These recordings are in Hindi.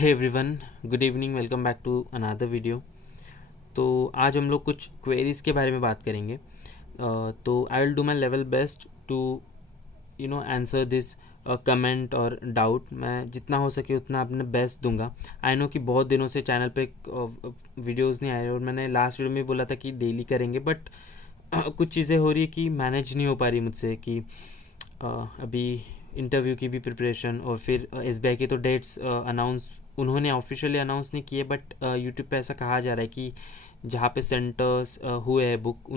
Hey everyone, good evening, welcome back to another video. तो आज हम लोग कुछ क्वेरीज़ के बारे में बात करेंगे। तो I will do my level best to answer this comment और डाउट। मैं जितना हो सके उतना अपने बेस्ट दूंगा। आई नो कि बहुत दिनों से चैनल पे वीडियोस नहीं आए और मैंने लास्ट वीडियो में बोला था कि डेली करेंगे, बट कुछ चीज़ें हो रही है कि मैनेज नहीं हो पा रही मुझसे कि अभी इंटरव्यू की भी प्रिपरेशन और फिर एसबीआई के तो डेट्स अनाउंस उन्होंने ऑफिशियली अनाउंस नहीं किए, बट यूट्यूब पे ऐसा कहा जा रहा है कि जहाँ पे सेंटर्स हुए हैं बुक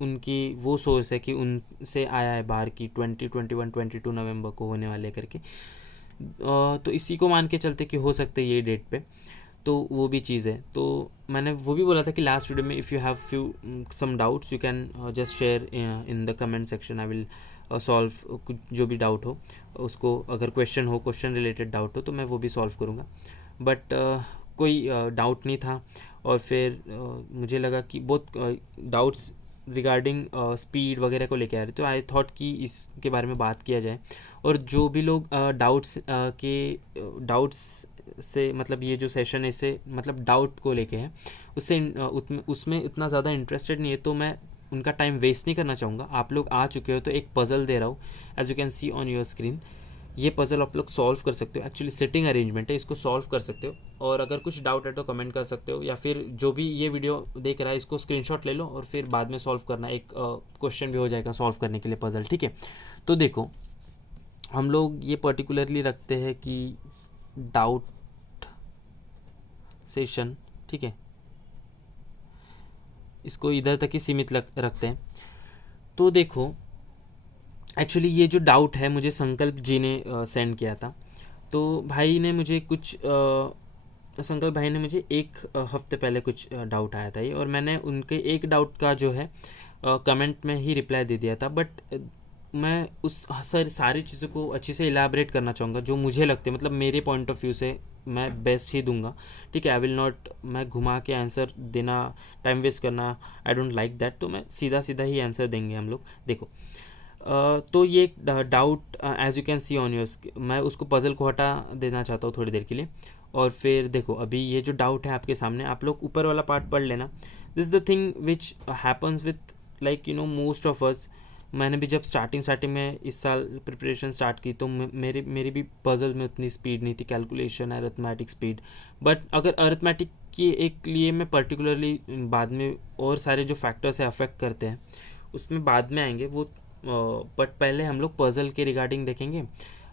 उनकी वो सोर्स है कि उनसे आया है बाहर की 20, 21, 22 नवंबर को होने वाले करके। तो इसी को मान के चलते कि हो सकते ये डेट पे, तो वो भी चीज़ है। तो मैंने वो भी बोला था कि लास्ट वीडियो में if you have few some doubts you can just share in the comment section. I will solve कुछ जो भी डाउट हो उसको, अगर क्वेश्चन रिलेटेड डाउट हो तो मैं वो भी सॉल्व करूँगा। बट कोई डाउट नहीं था और फिर मुझे लगा कि बहुत डाउट्स रिगार्डिंग स्पीड वगैरह को लेके आ रहे, तो आई थॉट कि इसके बारे में बात किया जाए। और जो भी लोग डाउट्स से मतलब ये जो सेशन है इससे मतलब डाउट को लेके है उससे उसमें इतना ज़्यादा इंटरेस्टेड नहीं है, तो मैं उनका टाइम वेस्ट नहीं करना चाहूँगा। आप लोग आ चुके हो तो एक पज़ल दे रहा हूँ, as you can see on your screen. ये पज़ल आप लोग सॉल्व कर सकते हो, एक्चुअली सिटिंग अरेंजमेंट है, इसको सॉल्व कर सकते हो। और अगर कुछ डाउट है तो कमेंट कर सकते हो, या फिर जो भी ये वीडियो देख रहा है इसको स्क्रीनशॉट ले लो और फिर बाद में सॉल्व करना। एक क्वेश्चन भी हो जाएगा सॉल्व करने के लिए पज़ल, ठीक है। तो देखो, हम लोग ये पर्टिकुलरली रखते हैं कि डाउट सेशन, ठीक है, इसको इधर तक ही सीमित रखते हैं। तो देखो, एक्चुअली ये जो डाउट है मुझे संकल्प जी ने सेंड किया था। तो भाई ने मुझे कुछ संकल्प भाई ने मुझे एक हफ्ते पहले कुछ डाउट आया था ये, और मैंने उनके एक डाउट का जो है कमेंट में ही रिप्लाई दे दिया था। बट मैं उस सारी चीज़ों को अच्छे से इलाबरेट करना चाहूँगा जो मुझे लगते हैं, मतलब मेरे पॉइंट ऑफ व्यू से मैं बेस्ट ही दूंगा, ठीक है। आई विल नॉट मैं घुमा के आंसर देना, टाइम वेस्ट करना, आई डोंट लाइक दैट। तो मैं सीधा सीधा ही आंसर देंगे हम लोग। देखो, तो ये doubt as you can see on your, मैं उसको पज़ल को हटा देना चाहता हूँ थोड़ी देर के लिए। और फिर देखो, अभी ये जो डाउट है आपके सामने, आप लोग ऊपर वाला पार्ट पढ़ लेना। This the thing which happens with like most of us. मैंने भी जब स्टार्टिंग में इस साल प्रिपरेशन स्टार्ट की तो मेरी भी पज़ल में उतनी स्पीड नहीं थी, कैलकुलेशन अरिथमेटिक स्पीड। बट अगर अरिथमेटिक की एक लिए मैं पर्टिकुलरली बाद में, और सारे जो फैक्टर्स है अफेक्ट करते हैं उसमें बाद में आएंगे वो, बट पहले हम लोग पज़ल के रिगार्डिंग देखेंगे।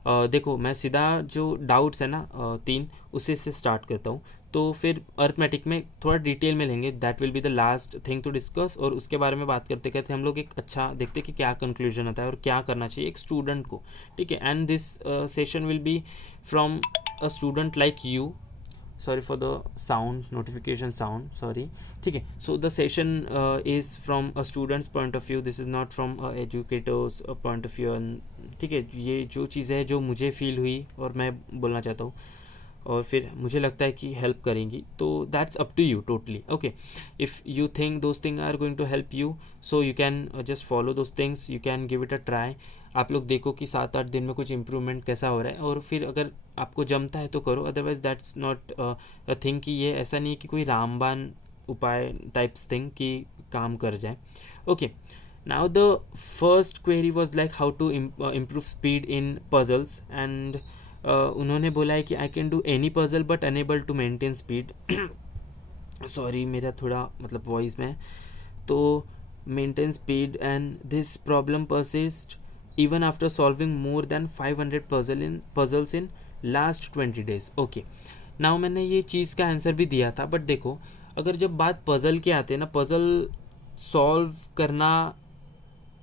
देखो, मैं सीधा जो डाउट्स है ना तीन, उसी से स्टार्ट करता हूँ। तो फिर अर्थमेटिक में थोड़ा डिटेल में लेंगे, that will be the last thing to discuss. और उसके बारे में बात करते करते हम लोग एक अच्छा देखते कि क्या कंक्लूजन आता है और क्या करना चाहिए एक स्टूडेंट को, ठीक है। And this session will be from a student like you. sorry for the sound notification sound, sorry, ठीक है। so the session is from a student's point of view, this is not from a educator's point of view, ठीक है। ये जो चीज़ें हैं जो मुझे फील हुई और मैं बोलना चाहता हूँ और फिर मुझे लगता है कि हेल्प करेंगी, तो that's up to you totally, okay. If you think those thing are going to help you, so you can just follow those things, you can give it a try. आप लोग देखो कि 7-8 दिन में कुछ इम्प्रूवमेंट कैसा हो रहा है, और फिर अगर आपको जमता है तो करो, otherwise that's not a thing कि ये ऐसा नहीं है कि कोई रामबाण उपाय टाइप्स थिंग कि काम कर जाए, okay. Now the first query was like how to improve speed in puzzles, and उन्होंने बोला है कि I can do any puzzle but unable to maintain speed. Sorry, मेरा थोड़ा मतलब वॉइस में, तो maintain speed and this problem persist even after solving more than 500 puzzles in last 20 days, okay। now मैंने ये चीज़ का आंसर भी दिया था, बट देखो, अगर जब बात पज़ल के आते हैं ना, पज़ल सॉल्व करना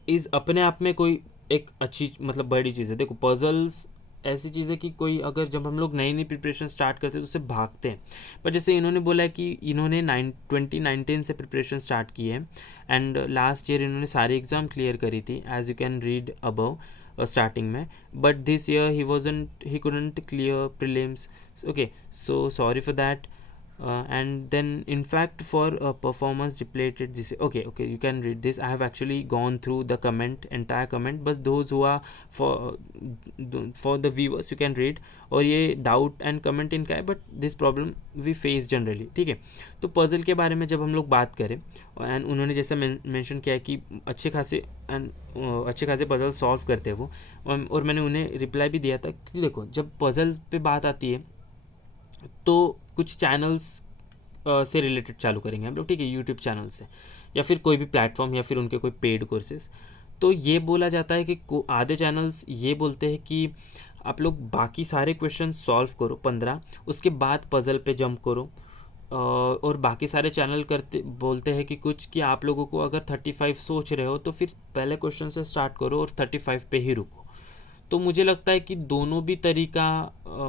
इज़ अपने आप में कोई एक अच्छी मतलब बड़ी चीज़ है। देखो, पज़ल्स ऐसी चीज़ है कि कोई अगर जब हम लोग नई प्रिपरेशन स्टार्ट करते हैं तो उससे भागते हैं, पर जैसे इन्होंने बोला है कि इन्होंने 2019 से प्रिपरेशन स्टार्ट की है, एंड लास्ट ईयर इन्होंने सारी एग्ज़ाम क्लियर करी थी, as you can read above starting में। But this year he couldn't clear prelims, okay. So sorry for that. and then in fact for performance depleted this. Okay, you can read this. I have actually gone through the entire comment, but those who are for the viewers you can read. और ये डाउट एंड कमेंट इनका है, but this problem we face generally. ठीक है, तो पजल के बारे में जब हम लोग बात करें, एंड उन्होंने जैसा मेंशन किया है कि अच्छे खासे पजल सॉल्व करते हैं वो, और मैंने उन्हें रिप्लाई भी दिया था कि देखो जब पजल पे बात आती है तो कुछ चैनल्स से रिलेटेड चालू करेंगे हम लोग. ठीक है, यूट्यूब चैनल से या फिर कोई भी प्लेटफॉर्म या फिर उनके कोई पेड कोर्सेज. तो ये बोला जाता है कि आधे चैनल्स ये बोलते हैं कि आप लोग बाकी सारे क्वेश्चन सॉल्व करो 15, उसके बाद पजल पे जंप करो. और बाकी सारे चैनल बोलते हैं कि कुछ कि आप लोगों को अगर 35 सोच रहे हो तो फिर पहले क्वेश्चन से स्टार्ट करो और 35 पे ही रुको. तो मुझे लगता है कि दोनों भी तरीका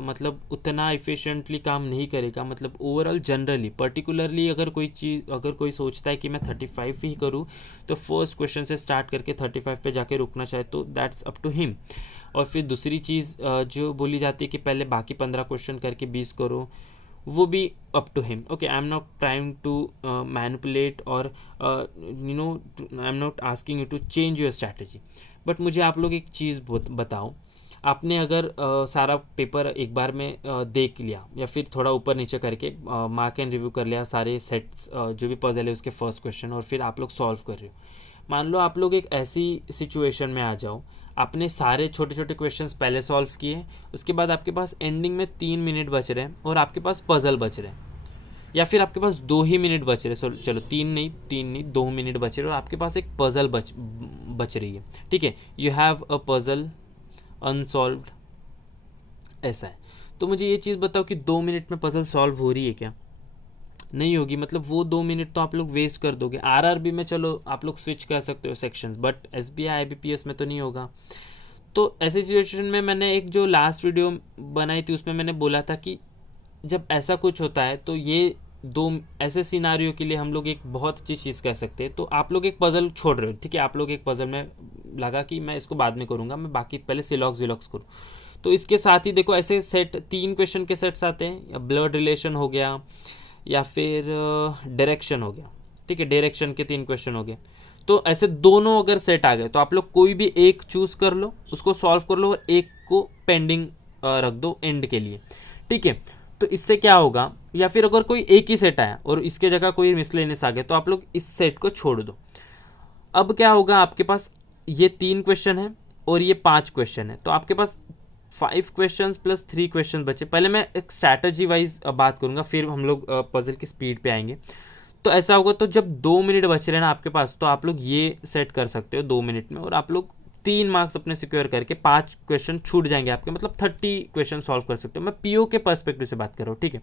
मतलब उतना एफिशिएंटली काम नहीं करेगा. मतलब ओवरऑल जनरली पर्टिकुलरली अगर कोई सोचता है कि मैं 35 ही करूँ, तो फर्स्ट क्वेश्चन से स्टार्ट करके 35 पे जाके रुकना चाहे तो दैट्स अप टू हिम. और फिर दूसरी चीज़ जो बोली जाती है कि पहले बाकी 15 क्वेश्चन करके 20 करो, वो भी up to him. Okay, I am not trying to manipulate और I am not asking you to change your strategy. But मुझे आप लोग एक चीज़ बताओ, आपने अगर सारा पेपर एक बार में देख लिया या फिर थोड़ा ऊपर नीचे करके मार्क एंड रिव्यू कर लिया सारे सेट्स जो भी पजल है उसके फर्स्ट क्वेश्चन, और फिर आप लोग सॉल्व कर रहे हो. मान लो आप लोग एक ऐसी सिचुएशन में आ जाओ, आपने सारे छोटे छोटे क्वेश्चंस पहले सॉल्व किए, उसके बाद आपके पास एंडिंग में 3 मिनट बच रहे हैं और आपके पास पजल बच रहे हैं, या फिर आपके पास 2 ही मिनट बच रहे हैं. चलो 3 नहीं 2 मिनट बच रहे हैं और आपके पास एक पजल बच रही है. ठीक है, you have a puzzle unsolved, ऐसा है. तो मुझे ये चीज़ बताओ कि 2 मिनट में पजल सॉल्व हो रही है क्या? नहीं होगी. मतलब वो 2 मिनट तो आप लोग वेस्ट कर दोगे. आरआरबी में चलो आप लोग स्विच कर सकते हो सेक्शंस, बट एसबीआई आईबीपीएस में तो नहीं होगा. तो ऐसी सिचुएशन में मैंने एक जो लास्ट वीडियो बनाई थी उसमें मैंने बोला था कि जब ऐसा कुछ होता है तो ये 2 ऐसे सिनारियो के लिए हम लोग एक बहुत अच्छी चीज़ कह सकते हैं. तो आप लोग एक पजल छोड़ रहे हो, ठीक है, आप लोग एक पजल में लगा कि मैं इसको बाद में करूँगा, मैं बाकी पहले सिलॉक्स विलॉक्स करूँ. तो इसके साथ ही देखो ऐसे सेट 3 क्वेश्चन के सेट्स आते हैं. ब्लड रिलेशन हो गया या फिर डायरेक्शन हो गया. ठीक है, डायरेक्शन के 3 क्वेश्चन हो गए. तो ऐसे दोनों अगर सेट आ गए तो आप लोग कोई भी एक चूज कर लो, उसको सॉल्व कर लो और एक को पेंडिंग रख दो एंड के लिए. ठीक है, तो इससे क्या होगा, या फिर अगर कोई एक ही सेट आया और इसके जगह कोई मिसलेनियस आ गया तो आप लोग इस सेट को छोड़ दो. अब क्या होगा, आपके पास ये 3 क्वेश्चन है और ये 5 क्वेश्चन है, तो आपके पास 5 क्वेश्चन प्लस 3 क्वेश्चन बचे. पहले मैं एक स्ट्रैटेजी वाइज बात करूंगा, फिर हम लोग पजल की स्पीड पे आएंगे. तो ऐसा होगा, तो जब 2 मिनट बच रहे हैं ना आपके पास, तो आप लोग ये सेट कर सकते हो 2 मिनट में, और आप लोग 3 मार्क्स अपने सिक्योर करके 5 क्वेश्चन छूट जाएंगे आपके, मतलब 30 क्वेश्चन सॉल्व कर सकते हो. मैं पीओ के पर्सपेक्टिव से बात कर रहा हूँ. ठीक है,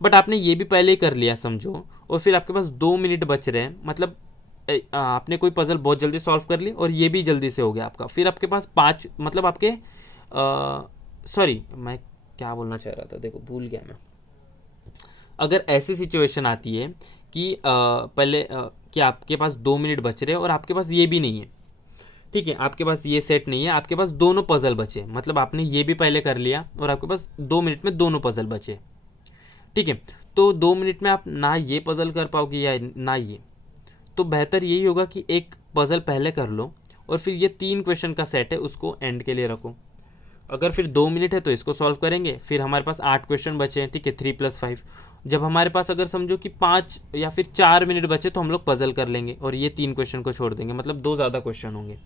बट आपने ये भी पहले ही कर लिया समझो, और फिर आपके पास 2 मिनट बच रहे हैं, मतलब आपने कोई पजल बहुत जल्दी सॉल्व कर ली और ये भी जल्दी से हो गया आपका. फिर आपके पास 5, मतलब आपके सॉरी मैं क्या बोलना चाह रहा था, देखो भूल गया मैं. अगर ऐसी सिचुएशन आती है कि पहले कि आपके पास 2 मिनट बच रहे हैं और आपके पास ये भी नहीं है, ठीक है, आपके पास ये सेट नहीं है, आपके पास दोनों पजल बचे, मतलब आपने ये भी पहले कर लिया और आपके पास 2 मिनट में दोनों पजल बचे. ठीक है, तो 2 मिनट में आप ना ये पजल कर पाओगे या ना ये, तो बेहतर यही होगा कि एक पजल पहले कर लो और फिर ये 3 क्वेश्चन का सेट है उसको एंड के लिए रखो. अगर फिर 2 मिनट है तो इसको सॉल्व करेंगे, फिर हमारे पास 8 क्वेश्चन बचे हैं. ठीक है, 3 + 5. जब हमारे पास अगर समझो कि 5 या फिर 4 मिनट बचे तो हम लोग पजल कर लेंगे और ये 3 क्वेश्चन को छोड़ देंगे, मतलब 2 ज़्यादा क्वेश्चन होंगे.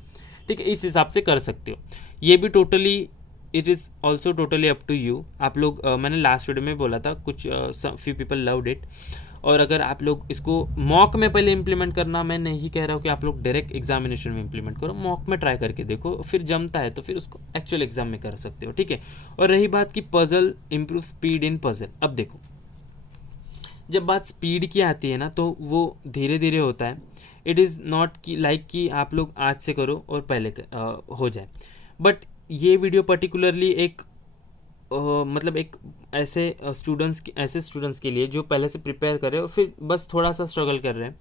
ठीक है, इस हिसाब से कर सकते हो. ये भी totally it is also totally up to you. आप लोग मैंने लास्ट वीडियो में बोला था कुछ फ्यू पीपल लव्ड इट. और अगर आप लोग इसको मॉक में पहले इंप्लीमेंट करना, मैं नहीं कह रहा हूँ कि आप लोग डायरेक्ट एग्जामिनेशन में इंप्लीमेंट करो, मॉक में ट्राई करके देखो, फिर जमता है तो फिर उसको एक्चुअल एग्जाम में कर सकते हो. ठीक है, और रही बात की पजल इम्प्रूव स्पीड इन पजल, अब देखो जब बात स्पीड की आती है ना तो वो धीरे धीरे होता है. इट इज़ नॉट कि लाइक कि आप लोग आज से करो और पहले हो जाए. बट ये वीडियो पर्टिकुलरली एक मतलब एक ऐसे स्टूडेंट्स के लिए जो पहले से प्रिपेयर कर रहे हो फिर बस थोड़ा सा स्ट्रगल कर रहे हैं.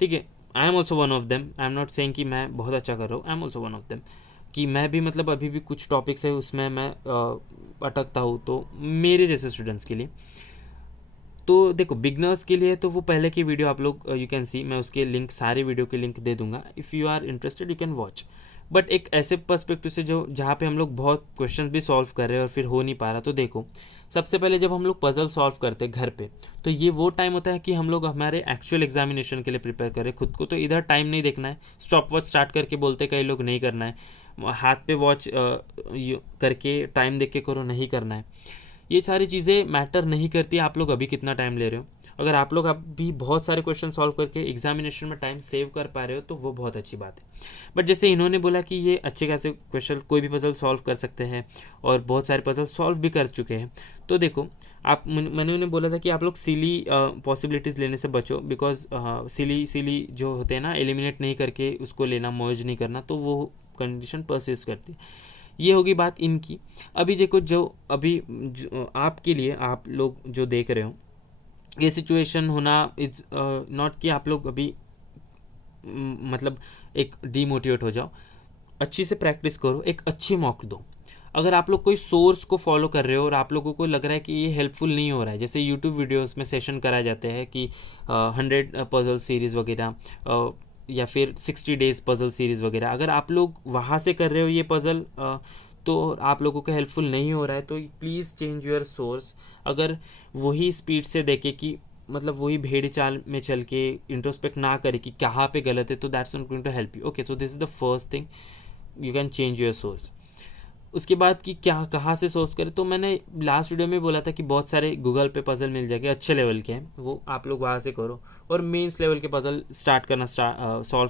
ठीक है, I am also one of them. I am not saying कि मैं बहुत अच्छा कर रहा हूँ, I am also one of them, कि मैं भी मतलब अभी भी कुछ टॉपिक्स है उसमें मैं अटकता हूँ. तो मेरे जैसे स्टूडेंट्स के लिए तो देखो बिगनर्स के लिए तो वो पहले की वीडियो आप लोग यू कैन सी, मैं उसके लिंक, सारे वीडियो के लिंक दे दूंगा, if you are interested you can watch. But एक ऐसे पर्सपेक्टिव से जो जहाँ पे हम लोग बहुत क्वेश्चन भी सॉल्व कर रहे हैं और फिर हो नहीं पा रहा, तो देखो सबसे पहले जब हम लोग पजल सॉल्व करते हैं घर पे, तो ये वो टाइम होता है कि हम लोग हमारे एक्चुअल एग्जामिनेशन के लिए प्रिपेयर करें खुद को। तो इधर टाइम नहीं देखना है, स्टॉप वॉच स्टार्ट करके बोलते कई लोग नहीं करना है, हाथ पे वॉच करके टाइम देख के करो, नहीं करना है। ये सारी चीज़ें मैटर नहीं करती आप लोग अभी कितना टाइम ले रहे हो। अगर आप लोग अभी बहुत सारे क्वेश्चन सॉल्व करके एग्जामिनेशन में टाइम सेव कर पा रहे हो तो वो बहुत अच्छी बात है। बट जैसे इन्होंने बोला कि ये अच्छे खासे क्वेश्चन कोई भी पजल सॉल्व कर सकते हैं और बहुत सारे पजल सॉल्व भी कर चुके हैं, तो देखो आप, मैंने उन्हें बोला था कि आप लोग सिली पॉसिबिलिटीज़ लेने से बचो, बिकॉज सिली जो होते हैं ना, एलिमिनेट नहीं करके उसको लेना, मर्ज नहीं करना, तो वो कंडीशन परसिस्ट करती है। ये होगी बात इनकी। अभी देखो जो अभी आपके लिए, आप लोग जो देख रहे हो, ये सिचुएशन होना इज नॉट कि आप लोग अभी मतलब एक डीमोटिवेट हो जाओ। अच्छी से प्रैक्टिस करो, एक अच्छी मॉक दो। अगर आप लोग कोई सोर्स को फॉलो कर रहे हो और आप लोगों को लग रहा है कि ये हेल्पफुल नहीं हो रहा है, जैसे यूट्यूब वीडियोस में सेशन कराए जाते हैं कि 100 पजल सीरीज़ वगैरह, या फिर 60 डेज़ पज़ल सीरीज़ वगैरह, अगर आप लोग वहाँ से कर रहे हो ये पज़ल तो आप लोगों को हेल्पफुल नहीं हो रहा है, तो प्लीज़ चेंज योर सोर्स। अगर वही स्पीड से देखे कि मतलब वही भेड़ चाल में चल के इंट्रोस्पेक्ट ना करे कि कहाँ पे गलत है, तो that's not going to help you. Okay, so this is the first thing, you can change your source. उसके बाद कि क्या कहाँ से सोर्स करें, तो मैंने लास्ट वीडियो में बोला था कि बहुत सारे गूगल पे पज़ल मिल जाएंगे अच्छे लेवल के हैं, वो आप लोग वहाँ से करो, और मेंस लेवल के पज़ल सॉल्व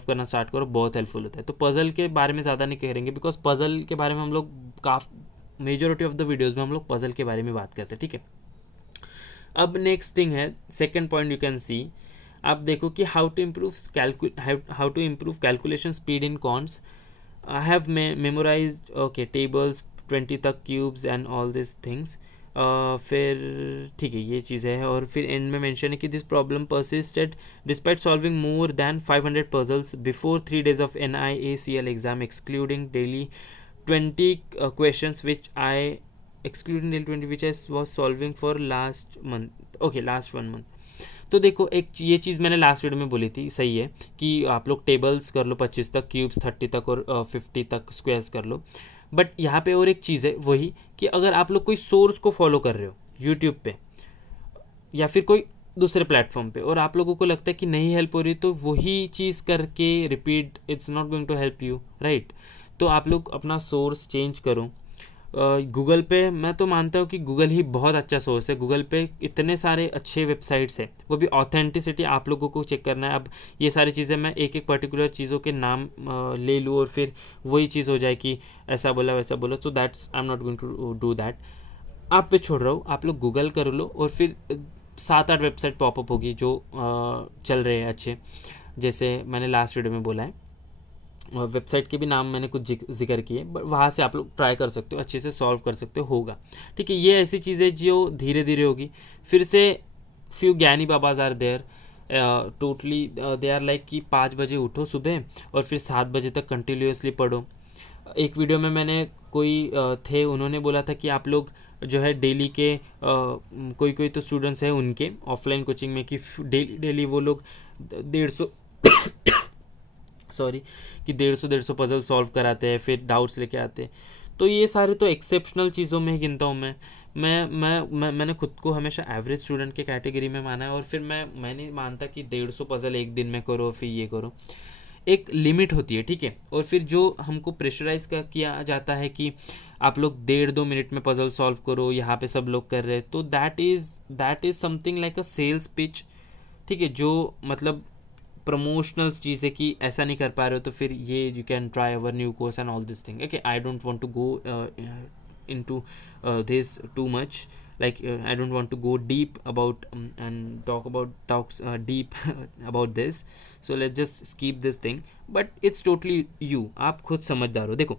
करना स्टार्ट करो, बहुत हेल्पफुल होता है। तो पज़ल के बारे में ज़्यादा नहीं करेंगे, बिकॉज पज़ल के बारे में हम लोग काफ़ी मेजॉरिटी ऑफ द वीडियोज़ में हम लोग पज़ल के बारे में बात करते हैं, ठीक है। अब नेक्स्ट थिंग है, second point you can see, आप देखो कि how to improve calculation speed in quants. I have memorized okay tables 20 तक cubes and all this things. फिर ठीक है, ये चीज़ है, और फिर एंड में मेंशन है कि this problem persisted despite solving more than 500 puzzles before 3 days of NIACL exam excluding daily 20 questions which I was solving for last month, okay last 1 month। तो देखो एक ये चीज़ मैंने लास्ट वीडियो में बोली थी, सही है कि आप लोग टेबल्स कर लो 25 तक, क्यूब्स 30 तक और 50 तक स्क्वायर्स कर लो। बट यहाँ पे और एक चीज़ है, वही कि अगर आप लोग कोई सोर्स को फॉलो कर रहे हो यूट्यूब पे या फिर कोई दूसरे प्लेटफॉर्म पे, और आप लोगों को लगता है कि नहीं हेल्प हो रही, तो वही चीज़ करके repeat, it's not going to help you, right. तो आप लोग अपना सोर्स चेंज करो। गूगल पे मैं तो मानता हूँ कि गूगल ही बहुत अच्छा सोर्स है। गूगल पे इतने सारे अच्छे वेबसाइट्स हैं, वो भी ऑथेंटिसिटी आप लोगों को चेक करना है। अब ये सारी चीज़ें मैं एक एक पर्टिकुलर चीज़ों के नाम ले लूँ और फिर वही चीज़ हो जाए कि ऐसा बोला वैसा बोला, so that's I am not going to do that. आप पे छोड़ रहा हूँ, आप लोग गूगल कर लो और फिर 7-8 वेबसाइट पॉपअप होगी जो चल रहे हैं अच्छे, जैसे मैंने लास्ट वीडियो में बोला है। वेबसाइट के भी नाम मैंने कुछ जिक्र किए, बट वहाँ से आप लोग ट्राई कर सकते हो, अच्छे से सॉल्व कर सकते हो, होगा ठीक है। ये ऐसी चीज़ें जो धीरे धीरे होगी। फिर से फ्यू ज्ञानी बाबाज are there, totally they are like कि 5 बजे उठो सुबह और फिर 7 बजे तक कंटिन्यूसली पढ़ो। एक वीडियो में मैंने कोई थे, उन्होंने बोला था कि आप लोग जो है डेली के कोई कोई तो स्टूडेंट्स हैं उनके ऑफलाइन कोचिंग में कि डेली वो लोग 150 सॉरी कि 150 पजल सॉल्व कराते हैं, फिर डाउट्स लेके आते हैं। तो ये सारे तो एक्सेप्शनल चीज़ों में ही गिनता हूँ मैंने खुद को हमेशा एवरेज स्टूडेंट के कैटेगरी में माना है, और फिर मैं नहीं मानता कि 150 पजल एक दिन में करो फिर ये करो। एक लिमिट होती है, ठीक है। और फिर जो हमको प्रेशराइज किया जाता है कि आप लोग 1.5-2 मिनट में पजल सॉल्व करो, यहाँ पे सब लोग कर रहे हैं, तो that is something like a sales pitch, ठीक है, जो मतलब प्रमोशनल चीज़ है कि ऐसा नहीं कर पा रहे हो तो फिर ये you can try our new course and all this thing. Okay, I don't want to go into this too much, like I don't want to go deep about and talk deep about this, so let's just skip this thing, but it's totally you, आप खुद समझदार हो। देखो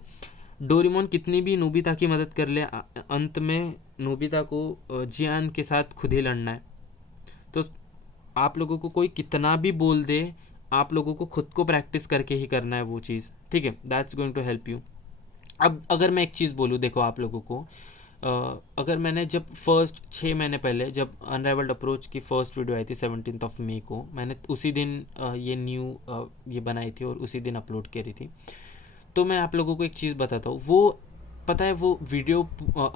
डोरेमोन कितनी भी नोबिता की मदद कर ले, अंत में नोबिता को जियान के साथ खुद ही लड़ना है। तो आप लोगों को कोई कितना भी बोल दे, आप लोगों को खुद को प्रैक्टिस करके ही करना है वो चीज़, ठीक है। That's going to help you. अब अगर मैं एक चीज़ बोलूँ, देखो आप लोगों को अगर मैंने जब फर्स्ट 6 महीने पहले जब अनराइवल्ड अप्रोच की फर्स्ट वीडियो आई थी 17 मई को, मैंने उसी दिन ये ये बनाई थी और उसी दिन अपलोड करी थी। तो मैं आप लोगों को एक चीज़ बताता हूँ, वो पता है वो वीडियो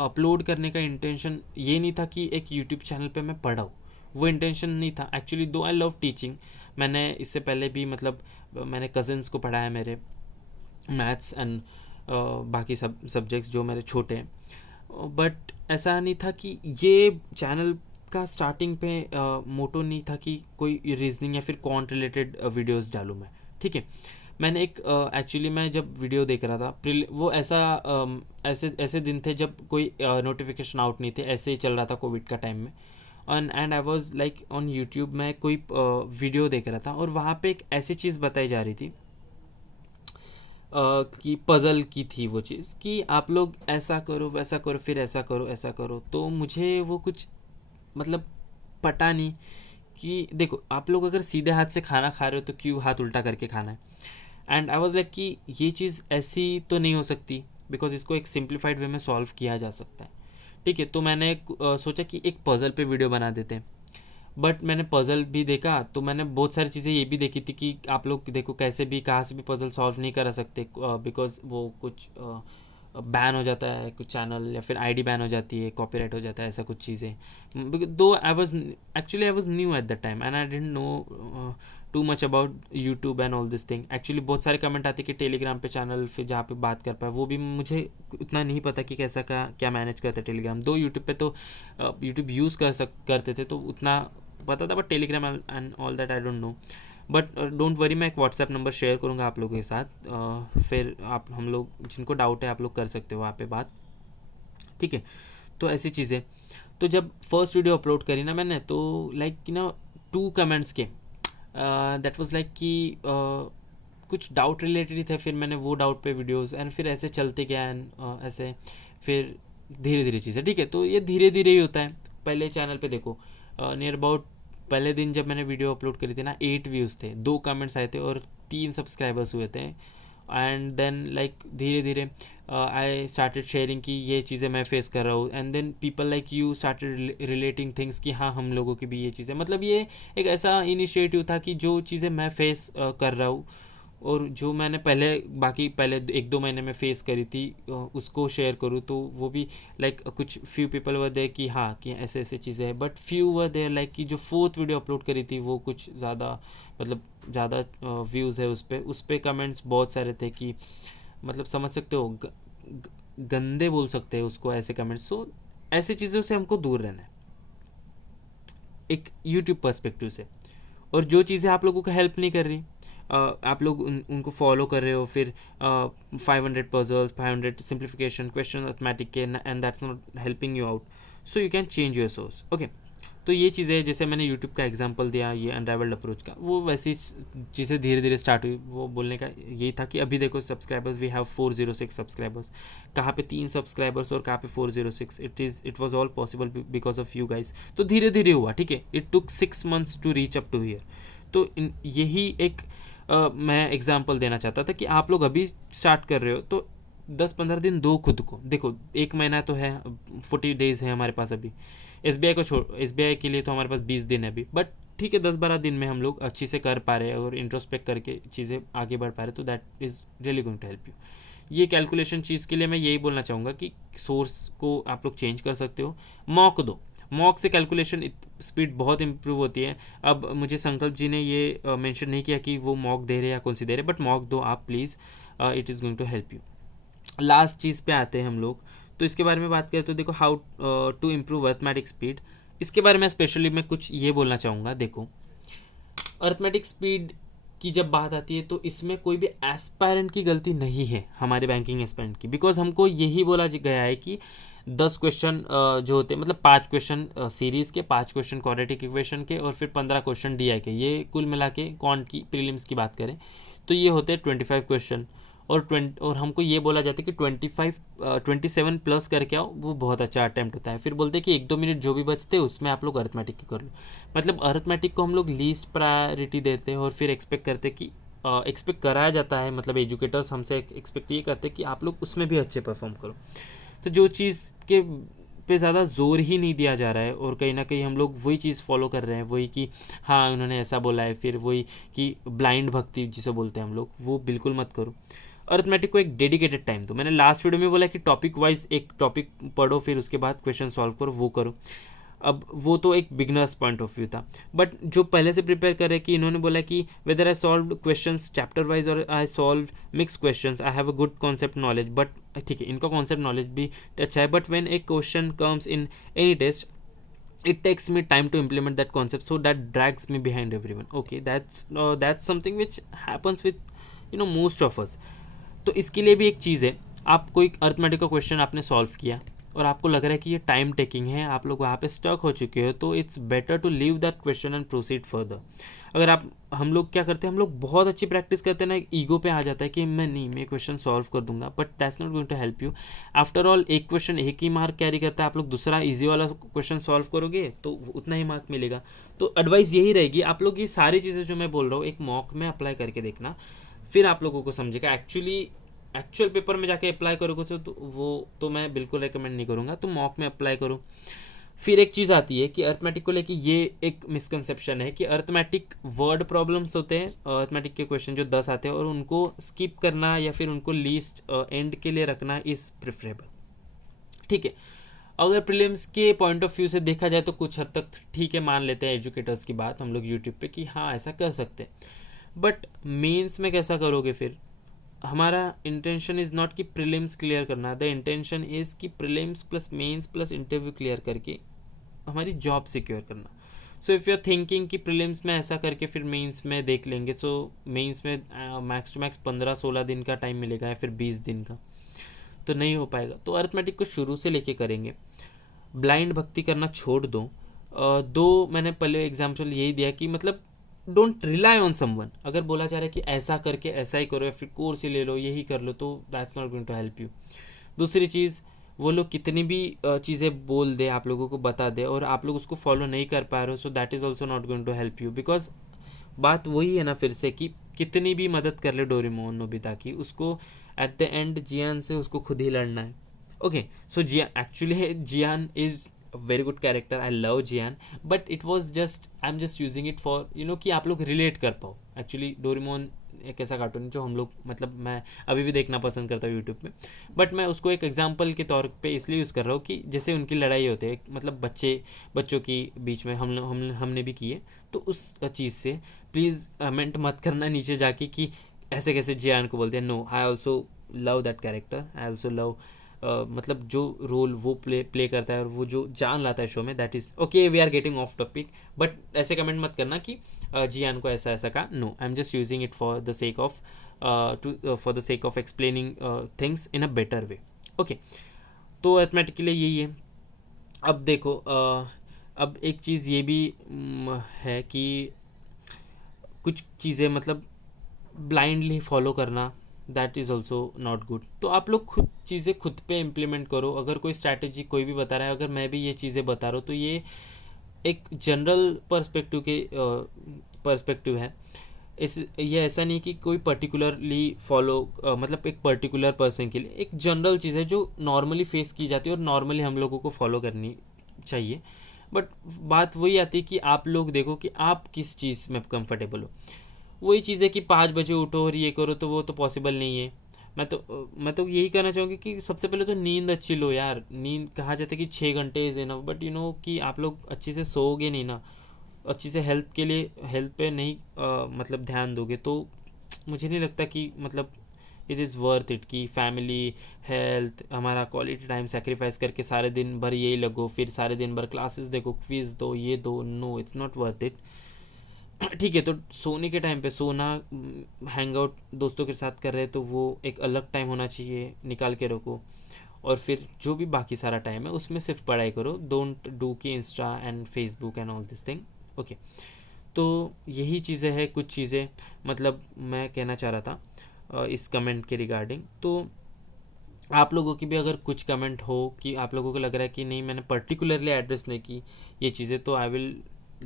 अपलोड करने का इंटेंशन ये नहीं था कि एक यूट्यूब चैनल पे मैं पढ़ाऊँ, वो इंटेंशन नहीं था एक्चुअली। दो आई लव टीचिंग, मैंने इससे पहले भी मतलब मैंने कज़न्स को पढ़ाया मेरे, मैथ्स एंड बाकी सब सब्जेक्ट्स जो मेरे छोटे हैं, बट ऐसा नहीं था कि ये चैनल का स्टार्टिंग पे मोटो नहीं था कि कोई रीजनिंग या फिर कॉन्ट रिलेटेड वीडियोस डालूँ मैं, ठीक है। मैंने एक एक्चुअली मैं जब वीडियो देख रहा था वो ऐसे ऐसे दिन थे जब कोई नोटिफिकेशन आउट नहीं थे, ऐसे ही चल रहा था कोविड का टाइम में, and I was like on YouTube मैं कोई वीडियो देख रहा था और वहाँ पे एक ऐसी चीज़ बताई जा रही थी कि पज़ल की थी वो चीज़ कि आप लोग ऐसा करो वैसा करो फिर ऐसा करो ऐसा करो। तो मुझे वो कुछ मतलब पता नहीं कि देखो आप लोग अगर सीधे हाथ से खाना खा रहे हो तो क्यों हाथ उल्टा करके खाना है। एंड आई वाज लाइक कि ये चीज़ ऐसी तो नहीं हो सकती, बिकॉज इसको एक सिंप्लीफाइड वे में सॉल्व किया जा सकता है, ठीक है। तो मैंने सोचा कि एक पज़ल पे वीडियो बना देते हैं, बट मैंने पज़ल भी देखा तो मैंने बहुत सारी चीज़ें ये भी देखी थी कि आप लोग देखो कैसे भी कहाँ से भी पज़ल सॉल्व नहीं कर सकते, बिकॉज वो कुछ बैन हो जाता है कुछ चैनल या फिर आईडी बैन हो जाती है, कॉपीराइट हो जाता है, ऐसा कुछ चीज़ें। दो I was new at the time and I didn't know too much about YouTube and all this thing. Actually बहुत सारे कमेंट आते कि टेलीग्राम पे चैनल फिर जहाँ पे बात कर पाए, वो भी मुझे उतना नहीं पता कि कैसा क्या मैनेज करता है टेलीग्राम। दो यूट्यूब पे तो यूट्यूब यूज़ करते थे तो उतना पता था, but Telegram and all that I don't know. But don't worry, मैं एक व्हाट्सएप नंबर शेयर करूँगा आप लोगों के साथ, फिर आप हम लोग जिनको डाउट है आप लोग कर सकते हो वहाँ पे बात, ठीक है। तो ऐसी चीज़ें, तो जब फर्स्ट वीडियो अपलोड करी ना मैंने तो लाइक कि ना 2 कमेंट्स के दैट वाज लाइक कि कुछ डाउट रिलेटेड ही थे, फिर मैंने वो डाउट पे वीडियोस एंड फिर ऐसे चलते गया एंड ऐसे फिर धीरे धीरे चीज़ें, ठीक है। तो ये धीरे धीरे ही होता है। पहले चैनल पे देखो नियर अबाउट पहले दिन जब मैंने वीडियो अपलोड करी थी ना 8 व्यूज़ थे, 2 कमेंट्स आए थे और 3 सब्सक्राइबर्स हुए थे। एंड देन लाइक धीरे धीरे आई स्टार्टेड शेयरिंग कि ये चीज़ें मैं फेस कर रहा हूँ, and then people like you started relating things कि हाँ हम लोगों की भी ये चीज़ें, मतलब ये एक ऐसा इनिशिएटिव था कि जो चीज़ें मैं फेस कर रहा हूँ और जो मैंने पहले 1-2 महीने में फेस करी थी उसको शेयर करूँ, तो वो भी लाइक कुछ फ्यू पीपल वर देयर कि हाँ कि ऐसे ऐसे चीज़ें हैं, but few were there like कि जो 4th वीडियो अपलोड करी थी वो कुछ ज़्यादा मतलब ज़्यादा व्यूज़ है उस पर कमेंट्स बहुत सारे थे कि मतलब समझ सकते हो गंदे बोल सकते हैं उसको ऐसे कमेंट्स। सो ऐसी चीज़ों से हमको दूर रहना है एक यूट्यूब पर्सपेक्टिव से, और जो चीज़ें आप लोगों को हेल्प नहीं कर रही आप लोग उनको फॉलो कर रहे हो, फिर 500 पजल्स 500 सिंप्लीफिकेशन क्वेश्चन मैथमेटिक के and that's not helping you out, so you can change your source, okay. तो ये चीज़ें जैसे मैंने यूट्यूब का एग्जांपल दिया ये अनराइवल्ड अप्रोच का, वो वैसी चीज़ें धीरे धीरे स्टार्ट हुई। वो बोलने का यही था कि अभी देखो सब्सक्राइबर्स वी हैव 406 सब्सक्राइबर्स, कहाँ पे 3 सब्सक्राइबर्स और कहाँ पे 406। It was all possible because of you guys. तो धीरे धीरे हुआ, ठीक है। It took 6 months to reach up to here. तो यही एक मैं एग्जांपल देना चाहता था कि आप लोग अभी स्टार्ट कर रहे हो तो 10-15 दिन दो खुद को। देखो 1 महीना तो है, 40 days है हमारे पास अभी। SBI के लिए तो हमारे पास 20 दिन है अभी, बट ठीक है 10-12 दिन में हम लोग अच्छी से कर पा रहे हैं और इंट्रोस्पेक्ट करके चीज़ें आगे बढ़ पा रहे, तो that is really going to help you. ये कैलकुलेशन चीज़ के लिए मैं यही बोलना चाहूँगा कि सोर्स को आप लोग चेंज कर सकते हो, मॉक दो। मॉक से कैलकुलेशन स्पीड बहुत इंप्रूव होती है। अब मुझे संकल्प जी ने ये मेंशन नहीं किया कि वो मॉक दे रहे या कौन सी दे रहे, बट मॉक दो आप please, it is going to help you. Last चीज़ पे आते हैं हम लोग, तो इसके बारे में बात करें तो देखो how to improve arithmetic speed. इसके बारे में स्पेशली मैं कुछ ये बोलना चाहूँगा। देखो अर्थमेटिक स्पीड की जब बात आती है तो इसमें कोई भी एस्पायरेंट की गलती नहीं है, हमारे बैंकिंग एस्पायरेंट की, बिकॉज हमको यही बोला गया है कि 10 क्वेश्चन जो होते हैं मतलब 5 क्वेश्चन सीरीज़ के, 5 क्वेश्चन क्वाड्रेटिक इक्वेशन के और फिर 15 क्वेश्चन DI के, ये कुल मिला के क्वांट की प्रीलिम्स की बात करें तो ये होते हैं 25 क्वेश्चन। और हमको ये बोला जाता है कि 27 प्लस करके आओ, वो बहुत अच्छा अटैम्प्ट होता है। फिर बोलते हैं कि 1-2 मिनट जो भी बचते हैं उसमें आप लोग अर्थमेटिक कर लो। मतलब अर्थमेटिक को हम लोग लीस्ट प्रायोरिटी देते हैं और फिर एक्सपेक्ट करते हैं कि एक्सपेक्ट कराया जाता है, मतलब एजुकेटर्स हमसे एक्सपेक्ट ये करते हैं कि आप लोग उसमें भी अच्छे परफॉर्म करो। तो जो चीज़ के पे ज़्यादा जोर ही नहीं दिया जा रहा है, और कहीं ना कहीं हम लोग वही चीज़ फॉलो कर रहे हैं, वही कि हाँ उन्होंने ऐसा बोला है, फिर वही कि ब्लाइंड भक्ति जिसे बोलते हैं हम लोग, वो बिल्कुल मत करो। अर्थमेटिक को एक डेडिकेटेड टाइम दो। मैंने लास्ट वीडियो में बोला कि टॉपिक वाइज एक टॉपिक पढ़ो, फिर उसके बाद क्वेश्चन सॉल्व करो, वो करो। अब वो तो एक बिगनर्स पॉइंट ऑफ व्यू था, बट जो पहले से प्रिपेयर करे, कि इन्होंने बोला कि whether I solve questions chapter wise और I solve mix questions, I have a good concept knowledge. But ठीक है, इनका कॉन्सेप्ट नॉलेज भी अच्छा है, but when a question comes in any test, it takes me time to implement that concept, so that drags me behind everyone. Okay, that's something which happens with most of us. तो इसके लिए भी एक चीज़ है, आप कोई अर्थमेटिक का क्वेश्चन आपने सॉल्व किया और आपको लग रहा है कि ये टाइम टेकिंग है, आप लोग वहाँ पे स्टक हो चुके हो, तो it's better to leave that question and proceed further. अगर आप, हम लोग क्या करते हैं, हम लोग बहुत अच्छी प्रैक्टिस करते हैं ना, ईगो पे आ जाता है कि मैं क्वेश्चन सॉल्व कर दूंगा, but that's not going to help you. After all एक क्वेश्चन एक ही मार्क कैरी करता है, आप लोग दूसरा ईजी वाला क्वेश्चन सॉल्व करोगे तो उतना ही मार्क मिलेगा। तो एडवाइस यही रहेगी, आप लोग ये सारी चीज़ें जो मैं बोल रहा हूँ एक मॉक में अप्लाई करके देखना, फिर आप लोगों को समझेगा। एक्चुअल पेपर में जाके अप्लाई करोगे तो वो तो मैं बिल्कुल रेकमेंड नहीं करूँगा, तो मॉक में अप्लाई करो। फिर एक चीज़ आती है कि अर्थमेटिक को लेके ये एक मिसकंसेप्शन है कि अर्थमेटिक वर्ड प्रॉब्लम्स होते हैं, अर्थमेटिक के क्वेश्चन जो 10 आते हैं, और उनको स्किप करना या फिर उनको लीस्ट एंड के लिए रखना इज़ प्रेफरेबल। ठीक है, अगर प्रीलिम्स के पॉइंट ऑफ व्यू से देखा जाए तो कुछ हद तक ठीक है, मान लेते हैं एजुकेटर्स की बात हम लोग यूट्यूब पे कि हाँ ऐसा कर सकते हैं, बट मेंस में कैसा करोगे फिर? हमारा इंटेंशन इज़ नॉट कि प्रीलिम्स क्लियर करना, द इंटेंशन इज़ कि prelims plus mains plus interview clear करके हमारी जॉब सिक्योर करना। So if you are thinking कि प्रीलिम्स में ऐसा करके फिर मेंस में देख लेंगे, सो मेंस में मैक्स टू मैक्स 15-16 दिन का टाइम मिलेगा या फिर 20 दिन का, तो नहीं हो पाएगा। तो अर्थमेटिक को शुरू से लेके करेंगे, ब्लाइंड भक्ति करना छोड़ दो। दो मैंने पहले एग्जाम्पल यही दिया कि मतलब डोंट रिलाई ऑन समवन। अगर बोला जा रहा है कि ऐसा करके ऐसा ही करो या फिर कोर्स ही ले लो, यही कर लो, तो that's not going to help you. दूसरी चीज़, वो लोग कितनी भी चीज़ें बोल दे, आप लोगों को बता दे, और आप लोग उसको फॉलो नहीं कर पा रहे हो, so that is also not going to help you. Because बात वही है ना फिर से कि कितनी भी मदद कर ले डोरेमोन नोबिता की, उसको एट द एंड जियान से उसको खुद ही लड़ना है। Okay, so Gian is very good character, I love Gian, but it was just, I am just using it for कि आप लोग रिलेट कर पाओ। एक्चुअली डोरेमोन एक ऐसा कार्टून है जो हम लोग, मतलब मैं अभी भी देखना पसंद करता हूँ यूट्यूब पे, बट मैं उसको एक एग्जांपल के तौर पे इसलिए यूज़ कर रहा हूँ कि जैसे उनकी लड़ाई होती है, मतलब बच्चों की बीच में हमने भी की है, तो उस चीज़ से प्लीज़ कमेंट मत करना नीचे जाके कि ऐसे कैसे जियान को बोलते हैं। No, I also love that character, I also love मतलब जो रोल वो प्ले करता है और वो जो जान लाता है शो में, that is okay. We are getting off topic, but ऐसे कमेंट मत करना कि जियान को ऐसा ऐसा कहा। No, I am just using it for the sake of for the sake of explaining things in a better way. Okay, तो अर्थमेटिकली यही है। अब देखो, अब एक चीज़ ये भी है कि कुछ चीज़ें मतलब ब्लाइंडली फॉलो करना, that is also not good. तो आप लोग खुद चीज़ें खुद पे इम्प्लीमेंट करो। अगर कोई स्ट्रैटेजी कोई भी बता रहा है, अगर मैं भी ये चीज़ें बता रहा हूँ, तो ये एक जनरल पर्सपेक्टिव है। ये ऐसा नहीं कि कोई पर्टिकुलरली फॉलो मतलब एक पर्टिकुलर पर्सन के लिए, एक जनरल चीज़ है जो नॉर्मली फेस की जाती है और नॉर्मली हम लोगों को फॉलो करनी चाहिए। बट बात वही आती है कि आप लोग देखो कि आप किस चीज़ में कंफर्टेबल हो। वही चीज़ है कि 5 बजे उठो और ये करो, तो वो तो पॉसिबल नहीं है। मैं तो यही कहना चाहूँगी कि सबसे पहले तो नींद अच्छी लो यार। नींद कहा जाता है कि 6 घंटे इज़ इनफ, बट कि आप लोग अच्छे से सोओगे नहीं ना, अच्छी से हेल्थ पे नहीं मतलब ध्यान दोगे, तो मुझे नहीं लगता कि मतलब इट इज़ वर्थ इट कि फैमिली, हेल्थ, हमारा क्वालिटी टाइम सेक्रीफाइस करके सारे दिन भर यही लगो, फिर सारे दिन भर क्लासेस देखो, क्विज़ दो, ये दो। No, it's not worth it. ठीक है, तो सोने के टाइम पे सोना, हैंग आउट दोस्तों के साथ कर रहे हैं तो वो एक अलग टाइम होना चाहिए, निकाल के रखो। और फिर जो भी बाकी सारा टाइम है उसमें सिर्फ पढ़ाई करो। डोंट डू कि Insta and Facebook and all this thing. Okay, तो यही चीज़ें हैं, कुछ चीज़ें मतलब मैं कहना चाह रहा था इस कमेंट के रिगार्डिंग। तो आप लोगों की भी अगर कुछ कमेंट हो कि आप लोगों को लग रहा है कि नहीं मैंने पर्टिकुलरली एड्रेस नहीं की ये चीज़ें, तो I will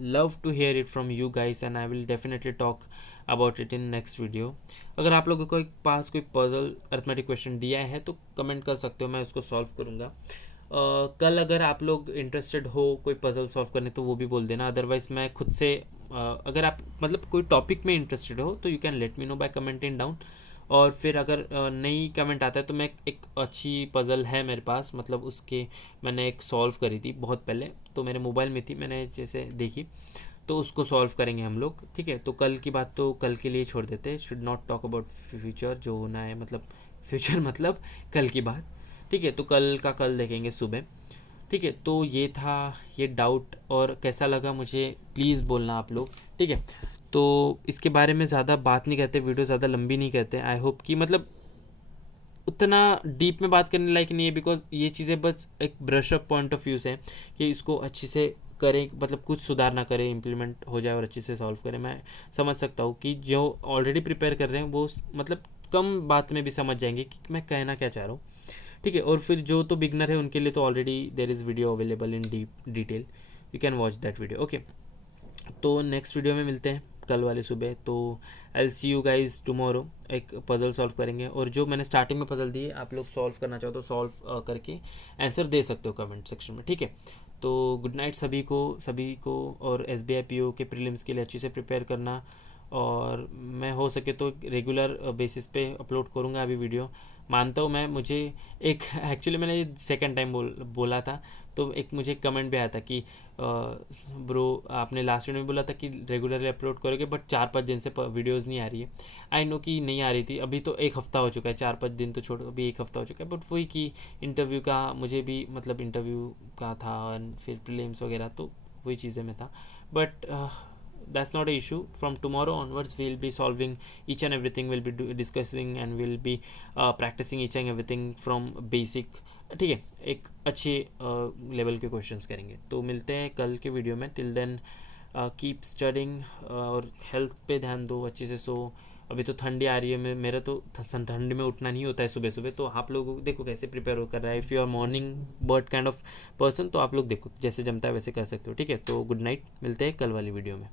love to hear it from you guys and I will definitely talk about it in next video। अगर आप लोगों को पास कोई पजल अर्थमेटिक क्वेश्चन दिया है तो कमेंट कर सकते हो, मैं उसको सॉल्व करूँगा। कल अगर आप लोग इंटरेस्टेड हो कोई पजल सॉल्व करने तो वो भी बोल देना, अदरवाइज मैं खुद से अगर आप मतलब कोई टॉपिक में इंटरेस्टेड हो तो you can let me know by commenting down. और फिर अगर नई कमेंट आता है तो मैं एक अच्छी पज़ल है मेरे पास, मतलब उसके मैंने एक सॉल्व करी थी बहुत पहले, तो मेरे मोबाइल में थी, मैंने जैसे देखी, तो उसको सॉल्व करेंगे हम लोग, ठीक है। तो कल की बात तो कल के लिए छोड़ देते हैं, should not talk about future जो होना है, मतलब फ्यूचर मतलब कल की बात, ठीक है। तो कल का कल देखेंगे सुबह, ठीक है। तो ये था ये डाउट, और कैसा लगा मुझे प्लीज़ बोलना आप लोग, ठीक है। तो इसके बारे में ज़्यादा बात नहीं करते, वीडियो ज़्यादा लंबी नहीं करते, आई होप कि मतलब उतना डीप में बात करने लायक नहीं है, बिकॉज ये चीज़ें बस एक brush up point of view से कि इसको अच्छे से करें, मतलब कुछ सुधार ना करें, इम्प्लीमेंट हो जाए और अच्छे से सॉल्व करें। मैं समझ सकता हूँ कि जो ऑलरेडी प्रिपेयर कर रहे हैं वो मतलब कम बात में भी समझ जाएंगे कि मैं कहना क्या चाह रहा हूँ, ठीक है। और फिर जो तो बिगनर है उनके लिए तो already there is video available in detail, you can watch that video, okay. तो नेक्स्ट वीडियो में मिलते हैं कल वाले सुबह। तो I will see you guys tomorrow, एक पज़ल सॉल्व करेंगे, और जो मैंने स्टार्टिंग में पज़ल दी है आप लोग सॉल्व करना चाहो तो सॉल्व करके आंसर दे सकते हो कमेंट सेक्शन में, ठीक है। तो गुड नाइट सभी को और SBI PO के प्रीलिम्स के लिए अच्छे से प्रिपेयर करना, और मैं हो सके तो रेगुलर बेसिस पे अपलोड करूँगा अभी वीडियो, मानता हूँ मैं। मुझे एक एक्चुअली मैंने सेकंड टाइम बोला था, तो एक मुझे कमेंट भी आया था कि ब्रो आपने लास्ट वीडियो में बोला था कि रेगुलरली अपलोड करोगे, बट 4-5 दिन से वीडियोस नहीं आ रही है। आई नो कि नहीं आ रही थी, अभी तो एक हफ़्ता हो चुका है, 4-5 दिन तो छोड़ो, अभी एक हफ़्ता हो चुका है, बट वही कि इंटरव्यू का मुझे भी मतलब इंटरव्यू का था, और फिर प्रीलिम्स वगैरह, तो वही चीज़ें में था, but that's not a issue. From tomorrow onwards we'll be solving each and everything, we'll be discussing and we'll be practicing each and everything from basic, ठीक है। एक अच्छे लेवल के क्वेश्चंस करेंगे। तो मिलते हैं कल के वीडियो में, टिल देन कीप स्टडिंग, और हेल्थ पे ध्यान दो, अच्छे से सो। अभी तो ठंडी आ रही है, मेरा तो ठंडी में उठना नहीं होता है सुबह सुबह, तो आप लोग देखो कैसे प्रिपेयर कर रहा है। If you are morning bird kind of person तो आप लोग देखो जैसे जमता है वैसे कर सकते हो, ठीक है। तो गुड नाइट, मिलते हैं कल वाली वीडियो में।